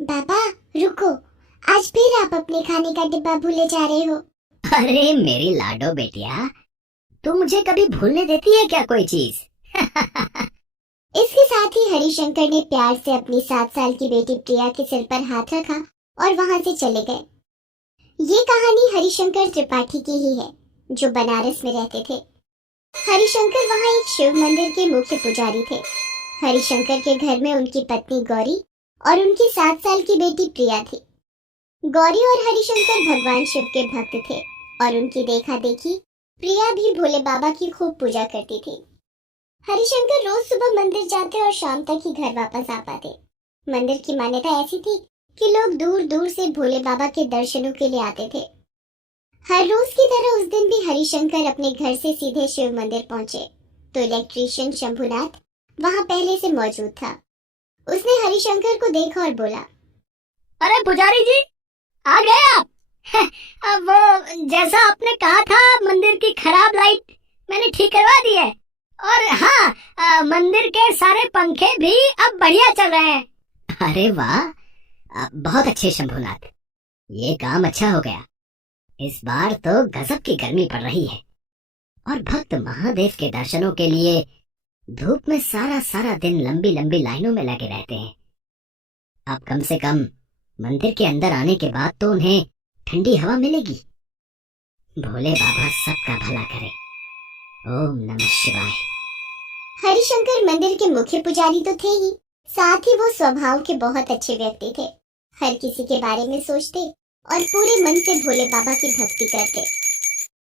बाबा रुको, आज फिर आप अपने खाने का डिब्बा भूले जा रहे हो। अरे मेरी लाडो बेटिया, तू मुझे कभी भूलने देती है क्या कोई चीज? इसके साथ ही हरिशंकर ने प्यार से अपनी 7 साल की बेटी प्रिया के सिर पर हाथ रखा और वहां से चले गए। ये कहानी हरिशंकर त्रिपाठी की ही है, जो बनारस में रहते थे। हरिशंकर वहां एक शिव मंदिर के मुख्य पुजारी थे। हरिशंकर के घर में उनकी पत्नी गौरी और उनकी 7 साल की बेटी प्रिया थी। गौरी और हरिशंकर भगवान शिव के भक्त थे और उनकी देखा देखी प्रिया भी भोले बाबा की खूब पूजा करती थी। हरिशंकर रोज सुबह मंदिर जाते और शाम तक ही घर वापस आ पाते। मंदिर की मान्यता ऐसी थी कि लोग दूर दूर से भोले बाबा के दर्शनों के लिए आते थे। हर रोज की तरह उस दिन भी हरिशंकर अपने घर से सीधे शिव मंदिर पहुंचे तो इलेक्ट्रीशियन शंभुनाथ वहां पहले से मौजूद था। उसने हरिशंकर को देखा और बोला, अरे पुजारी जी, आ गए आप? अब वो जैसा आपने कहा था, मंदिर की खराब लाइट मैंने ठीक करवा दी है। और हाँ, मंदिर के सारे पंखे भी अब बढ़िया चल रहे हैं। अरे वाह, बहुत अच्छे शंभुनाथ, ये काम अच्छा हो गया। इस बार तो गजब की गर्मी पड़ रही है और भक्त महादेव के दर्शनों के लिए धूप में सारा सारा दिन लंबी लंबी लाइनों में लगे रहते हैं। अब कम से कम मंदिर के अंदर आने के बाद तो उन्हें ठंडी हवा मिलेगी। भोले बाबा सबका भला करे। ओम नमः शिवाय। हरिशंकर मंदिर के मुख्य पुजारी तो थे ही, साथ ही वो स्वभाव के बहुत अच्छे व्यक्ति थे। हर किसी के बारे में सोचते और पूरे मन से भोले बाबा की भक्ति करते।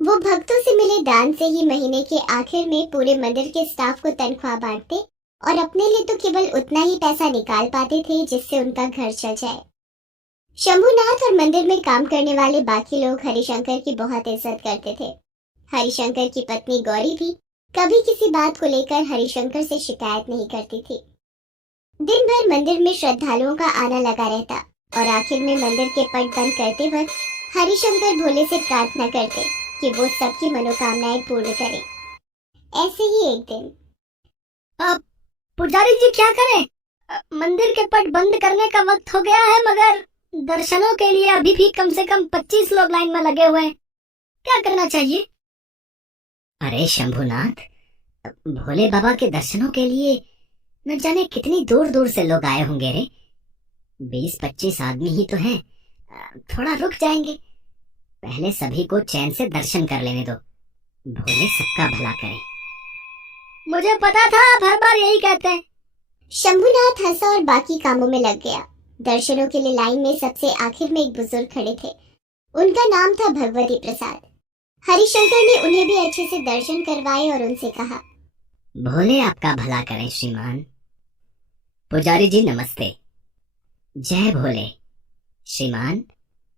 वो भक्तों से मिले दान से ही महीने के आखिर में पूरे मंदिर के स्टाफ को तनख्वाह बांटते और अपने लिए तो केवल उतना ही पैसा निकाल पाते थे जिससे उनका घर चल जाए। शंभुनाथ और मंदिर में काम करने वाले बाकी लोग हरिशंकर की बहुत इज्जत करते थे। हरिशंकर की पत्नी गौरी भी कभी किसी बात को लेकर हरिशंकर से शिकायत नहीं करती थी। दिन भर मंदिर में श्रद्धालुओं का आना लगा रहता और आखिर में मंदिर के पट बंद करते वक्त हरिशंकर भोले से प्रार्थना करते कि वो सबकी मनोकामनाएं पूर्ण करे। ऐसे ही एक दिन, अब पुजारी जी क्या करें? मंदिर के पट बंद करने का वक्त हो गया है, मगर दर्शनों के लिए अभी भी कम से कम 25 लोग लाइन में लगे हुए हैं। क्या करना चाहिए? अरे शंभुनाथ, भोले बाबा के दर्शनों के लिए न जाने कितनी दूर दूर से लोग आए होंगे रे। 20-25 आदमी ही तो हैं। थोड़ा रुक जाएंगे। पहले सभी को चैन से दर्शन कर लेने दो। भोले सबका भला करे। मुझे पता था आप हर बार यही कहते हैं। शंभुनाथ हंसा और बाकी कामों में लग गया। दर्शनों के लिए लाइन में सबसे आखिर में एक बुजुर्ग खड़े थे। उनका नाम था भगवती प्रसाद। हरिशंकर ने उन्हें भी अच्छे से दर्शन करवाए और उनसे कहा, भोले आपका भला करें श्रीमान। पुजारी जी नमस्ते। जय भोले। श्रीमान,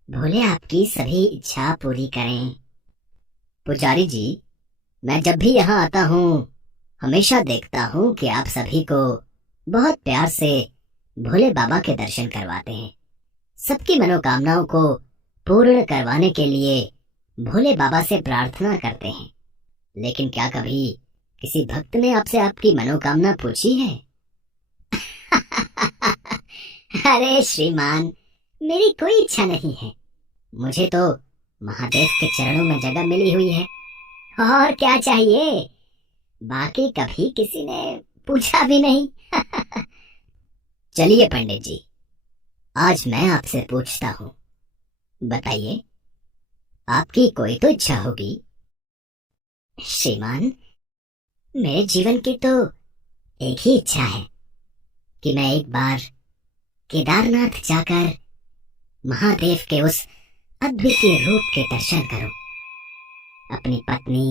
भोले आपकी सभी इच्छा पूरी करें। पुजारी जी, मैं जब भी यहाँ आता हूँ हमेशा देखता हूँ कि आप सभी को बहुत प्यार से भोले बाबा के दर्शन करवाते हैं। सबकी मनोकामनाओं को पूर्ण करवाने के लिए भोले बाबा से प्रार्थना करते हैं। लेकिन क्या कभी किसी भक्त ने आपसे आपकी मनोकामना पूछी है? अरे श्रीमान, मेरी कोई इच्छा नहीं है। मुझे तो महादेव के चरणों में जगह मिली हुई है, और क्या चाहिए? बाकी कभी किसी ने पूछा भी नहीं। चलिए पंडित जी, आज मैं आपसे पूछता हूँ। बताइए, आपकी कोई तो इच्छा होगी। श्रीमान, मेरे जीवन की तो एक ही इच्छा है कि मैं एक बार केदारनाथ जाकर महादेव के उस अद्वितीय रूप के दर्शन करूं, अपनी पत्नी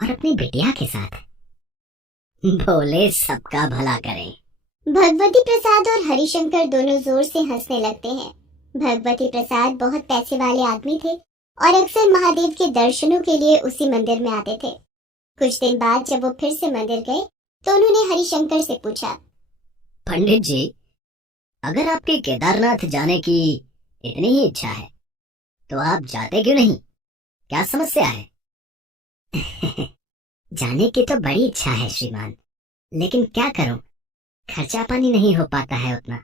और अपनी बिटिया के साथ। भोले सबका भला करें। भगवती प्रसाद और हरिशंकर दोनों जोर से हंसने लगते हैं। भगवती प्रसाद बहुत पैसे वाले आदमी थे और अक्सर महादेव के दर्शनों के लिए उसी मंदिर में आते थे। कुछ दिन बाद जब वो फिर से मंदिर गए तो उन्होंने हरिशंकर से पूछा, पंडित जी, अगर आपके केदारनाथ जाने की इतनी ही इच्छा है तो आप जाते क्यों नहीं? क्या समस्या है? जाने की तो बड़ी इच्छा है श्रीमान, लेकिन क्या करूं, खर्चा पानी नहीं हो पाता है उतना।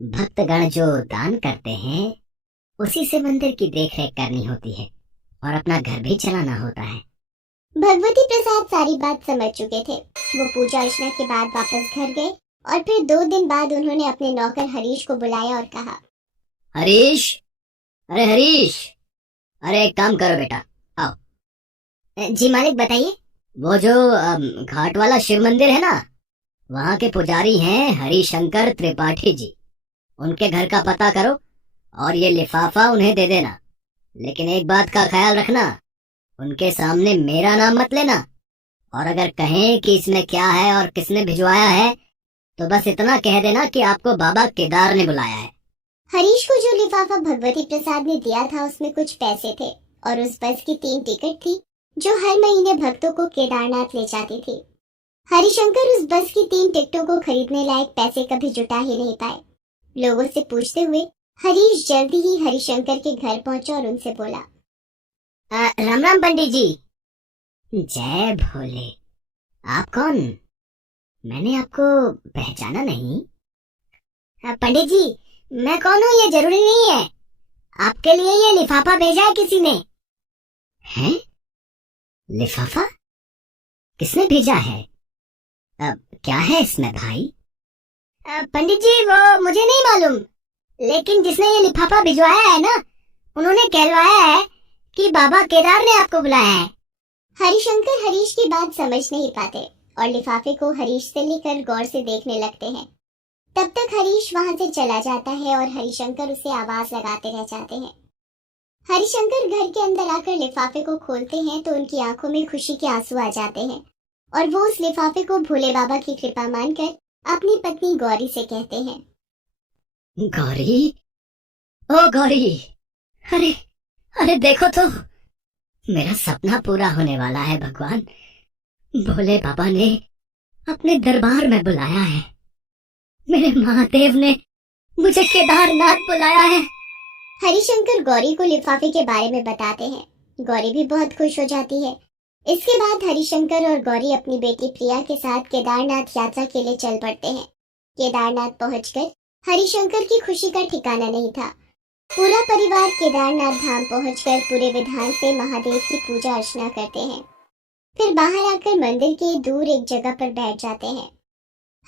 भक्तगण जो दान करते हैं उसी से मंदिर की देखरेख करनी होती है और अपना घर भी चलाना होता है। भगवती प्रसाद सारी बात समझ चुके थे। वो पूजा अर्चना के बाद वापस घर गए और फिर 2 दिन बाद उन्होंने अपने नौकर हरीश को बुलाया और कहा, हरीश, अरे हरीश, अरे एक काम करो बेटा, आओ। जी मालिक बताइए। वो जो घाट वाला शिव मंदिर है ना, वहाँ के पुजारी हैं हरिशंकर त्रिपाठी जी। उनके घर का पता करो और ये लिफाफा उन्हें दे देना। लेकिन एक बात का ख्याल रखना, उनके सामने मेरा नाम मत लेना। और अगर कहें कि इसमें क्या है और किसने भिजवाया है, तो बस इतना कह देना कि आपको बाबा केदार ने बुलाया है। हरीश को जो लिफाफा भगवती प्रसाद ने दिया था उसमें कुछ पैसे थे और उस बस की 3 टिकट थी जो हर महीने भक्तों को केदारनाथ ले जाती थी। हरिशंकर उस बस की 3 टिकटों को खरीदने लायक पैसे कभी जुटा ही नहीं पाए। लोगों से पूछते हुए हरीश जल्दी ही हरिशंकर के घर पहुंचा और उनसे बोला, राम राम पंडित जी। जय भोले। आप कौन? मैंने आपको पहचाना नहीं। पंडित जी, मैं कौन हूँ ये जरूरी नहीं है। आपके लिए ये लिफाफा भेजा है किसी ने। हैं? लिफाफा किसने भेजा है? क्या है इसमें भाई? पंडित जी, वो मुझे नहीं मालूम, लेकिन जिसने ये लिफाफा भिजवाया है ना, उन्होंने कहलवाया है कि बाबा केदार ने आपको बुलाया है। हरिशंकर हरीश की बात समझ नहीं पाते और लिफाफे को हरीश से लेकर गौर से देखने लगते हैं। तब तक हरीश वहां से चला जाता है और हरिशंकर उसे आवाज लगाते रह जाते हैं। हरिशंकर घर के अंदर आकर लिफाफे को खोलते हैं तो उनकी आंखों में खुशी के आंसू आ जाते हैं और वो उस लिफाफे को भोले बाबा की कृपा मानकर अपनी पत्नी गौरी से कहते हैं, गौरी, ओ गौरी, अरे अरे देखो तो, मेरा सपना पूरा होने वाला है। भगवान भोले बाबा ने अपने दरबार में बुलाया है। मेरे महादेव ने मुझे केदारनाथ बुलाया है। हरिशंकर गौरी को लिफाफे के बारे में बताते हैं। गौरी भी बहुत खुश हो जाती है। इसके बाद हरिशंकर और गौरी अपनी बेटी प्रिया के साथ केदारनाथ यात्रा के लिए चल पड़ते हैं। केदारनाथ पहुंचकर हरिशंकर की खुशी का ठिकाना नहीं था। पूरा परिवार केदारनाथ धाम पहुंचकर पूरे विधान से महादेव की पूजा अर्चना करते हैं। फिर बाहर आकर मंदिर के दूर एक जगह पर बैठ जाते हैं।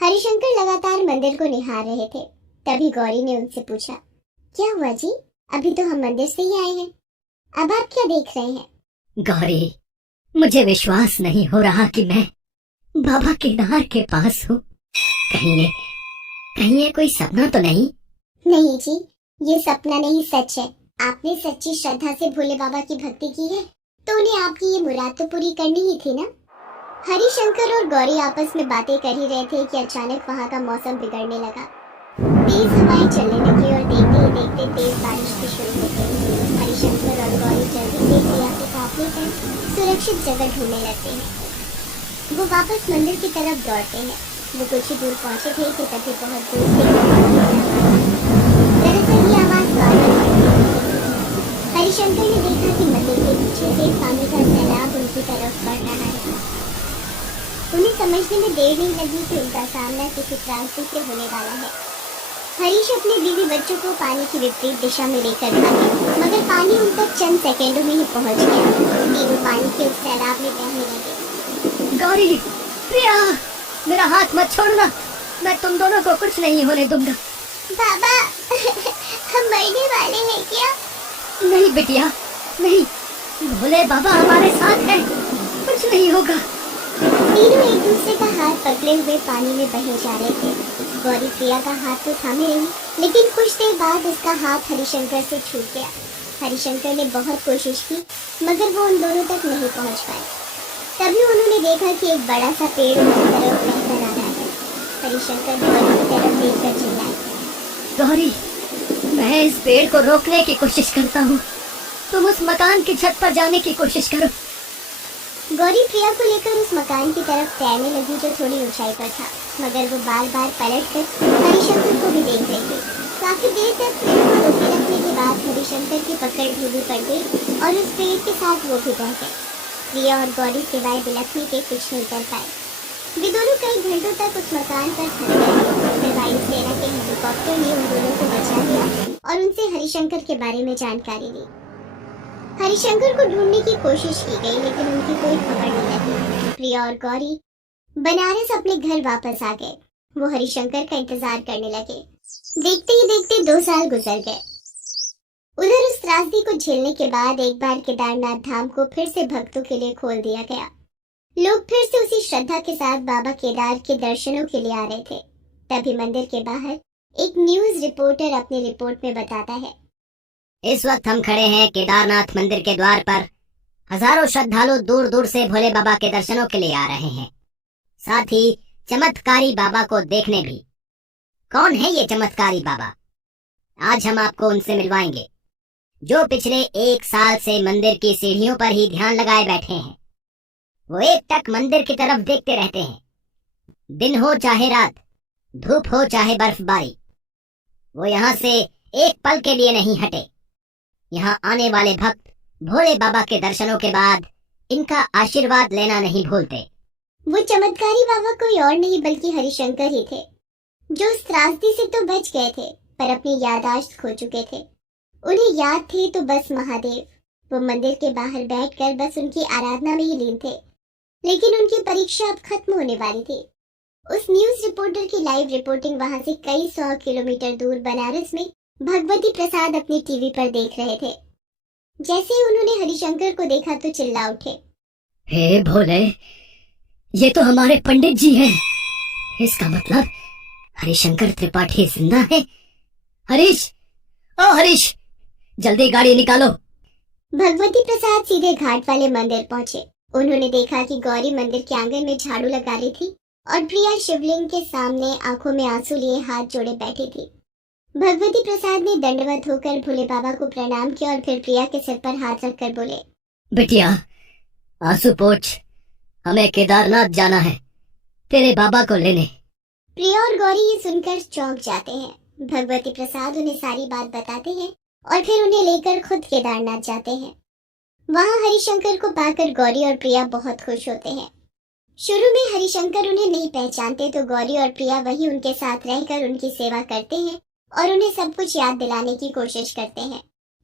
हरिशंकर लगातार मंदिर को निहार रहे थे। तभी गौरी ने उनसे पूछा, क्या हुआ जी? अभी तो हम मंदिर से ही आए हैं, अब आप क्या देख रहे हैं? गौरी, मुझे विश्वास नहीं हो रहा कि मैं बाबा केदार के पास हूँ। कहीं ये कोई सपना तो नहीं? नहीं जी, ये सपना नहीं, सच है। आपने सच्ची श्रद्धा से भोले बाबा की भक्ति की है तो उन्हें आपकी ये मुराद तो पूरी करनी ही थी ना। हरिशंकर और गौरी आपस में बातें कर ही रहे थे कि अचानक वहाँ का मौसम बिगड़ने लगा। तेज हवाएं चलने लगी और देखते ही देखते तेज बारिश भी शुरू हो गई। हरिशंकर और गौरी जल्दी से प्रिया के साथ लेकर सुरक्षित जगह ढूंढने लगते हैं। वो वापस मंदिर की तरफ दौड़ते हैं। वो कुछ ही दूर पहुंचे थे कि तभी बहुत दूर से दरअसल ये आवाज हरिशंकर ने देखा कि मंदिर के पीछे से पानी का सैलाब उनकी तरफ बढ़ रहा है। उन्हें समझने में देर नहीं लगी कि उनका सामना किसी त्रासदी से होने वाला है। हरीश अपने बीवी बच्चों को पानी की विपरीत दिशा में लेकर भागे, मगर पानी उन तक चंद सेकेंडों में ही पहुंच गया। तीनों पानी के उस सैलाब में बहने लगे। गौरी, प्रिया, मेरा हाथ मत छोड़ना, मैं तुम दोनों को कुछ नहीं होने दूंगा। बाबा, हम मरने वाले हैं क्या? नहीं बिटिया, नहीं, भोले बाबा हमारे साथ हैं, कुछ नहीं होगा। तीनों एक दूसरे का हाथ पकड़े हुए पानी में बहे जा रहे थे। गौरी प्रिया का हाथ तो थामे रही, लेकिन कुछ देर बाद उसका हाथ हरिशंकर से छूट गया। हरिशंकर ने बहुत कोशिश की, मगर वो उन दोनों तक नहीं पहुंच पाए। तभी उन्होंने देखा कि एक बड़ा सा पेड़ उनकी तरफ बहकर आ रहा है। हरिशंकर गौरी की तरफ देखकर चिल्लाए, गौरी, मैं इस पेड़ को रोकने की कोशिश करता हूँ, तुम उस मकान की छत पर जाने की कोशिश करो। गौरी प्रिया को लेकर उस मकान की तरफ तैरने लगी जो थोड़ी ऊंचाई पर था, मगर वो बार बार पलटकर हरिशंकर को भी देख रही थी। काफी देर तक पेड़ को रोके रखने के बाद हरिशंकर की पकड़ ढीली पड़ गई और उस पेड़ के साथ वो भी बह गए। प्रिया और गौरी सिवाय बिलखने के कुछ नहीं कर पाए। वे दोनों कई घंटों तक उस मकान पर खड़े रहे। फिर वायुसेना के हेलीकॉप्टर ने उन दोनों बचा लिया और उनसे हरिशंकर के बारे में जानकारी ली। हरिशंकर को ढूंढने की कोशिश की गई लेकिन उनकी कोई खबर नहीं लगी। प्रिया और गौरी बनारस अपने घर वापस आ गए। वो हरिशंकर का इंतजार करने लगे। देखते ही देखते 2 साल गुजर गए। उधर उस त्रासदी को झेलने के बाद एक बार केदारनाथ धाम को फिर से भक्तों के लिए खोल दिया गया। लोग फिर से उसी श्रद्धा के साथ बाबा केदार के दर्शनों के लिए आ रहे थे। तभी मंदिर के बाहर एक न्यूज रिपोर्टर अपनी रिपोर्ट में बताता है, इस वक्त हम खड़े हैं केदारनाथ मंदिर के द्वार पर। हजारों श्रद्धालु दूर दूर से भोले बाबा के दर्शनों के लिए आ रहे हैं, साथ ही चमत्कारी बाबा को देखने भी। कौन है ये चमत्कारी बाबा? आज हम आपको उनसे मिलवाएंगे, जो पिछले 1 साल से मंदिर की सीढ़ियों पर ही ध्यान लगाए बैठे हैं। वो एकटक मंदिर की तरफ देखते रहते हैं, दिन हो चाहे रात, धूप हो चाहे बर्फबारी। वो यहाँ से एक पल के लिए नहीं हटे। यहाँ आने वाले भक्त भोले बाबा के दर्शनों के बाद इनका आशीर्वाद लेना नहीं भूलते। वो चमत्कारी बाबा कोई और नहीं बल्कि हरिशंकर ही थे, जो उस त्रासदी से तो बच गए थे पर अपनी याददाश्त खो चुके थे। उन्हें याद थे तो बस महादेव। वो मंदिर के बाहर बैठकर बस उनकी आराधना में ही लीन थे, लेकिन उनकी परीक्षा अब खत्म होने वाली थी। उस न्यूज रिपोर्टर की लाइव रिपोर्टिंग वहां से कई 100 किलोमीटर दूर बनारस में भगवती प्रसाद अपनी टीवी पर देख रहे थे। जैसे ही उन्होंने हरिशंकर को देखा तो चिल्ला उठे, हे भोले, ये तो हमारे पंडित जी हैं। इसका मतलब हरिशंकर त्रिपाठी जिंदा है। हरीश, ओ हरीश, जल्दी गाड़ी निकालो। भगवती प्रसाद सीधे घाट वाले मंदिर पहुंचे। उन्होंने देखा कि गौरी मंदिर के आंगन में झाड़ू लगा रही थी और प्रिया शिवलिंग के सामने आंखों में आंसू लिए हाथ जोड़े बैठी थी। भगवती प्रसाद ने दंडवत होकर भोले बाबा को प्रणाम किया और फिर प्रिया के सिर पर हाथ रखकर बोले, बिटिया, आंसू पोंछ, हमें केदारनाथ जाना है तेरे बाबा को लेने। प्रिया और गौरी ये सुनकर चौंक जाते हैं। भगवती प्रसाद उन्हें सारी बात बताते हैं और फिर उन्हें लेकर खुद केदारनाथ जाते हैं। वहाँ हरिशंकर को पाकर गौरी और प्रिया बहुत खुश होते हैं। शुरू में हरिशंकर उन्हें नहीं पहचानते तो गौरी और प्रिया वही उनके साथ रहकर उनकी सेवा करते हैं और उन्हें सब कुछ याद दिलाने की कोशिश करते हैं।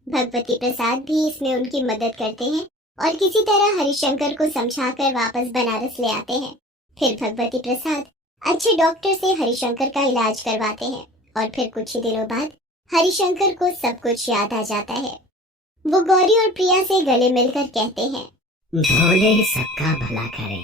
भगवती प्रसाद भी इसमें उनकी मदद करते हैं और किसी तरह हरिशंकर को समझाकर वापस बनारस ले आते हैं। फिर भगवती प्रसाद अच्छे डॉक्टर से हरिशंकर का इलाज करवाते हैं और फिर कुछ ही दिनों बाद हरिशंकर को सब कुछ याद आ जाता है। वो गौरी और प्रिया से गले मिलकर कहते हैं, भोले सबका भला करे।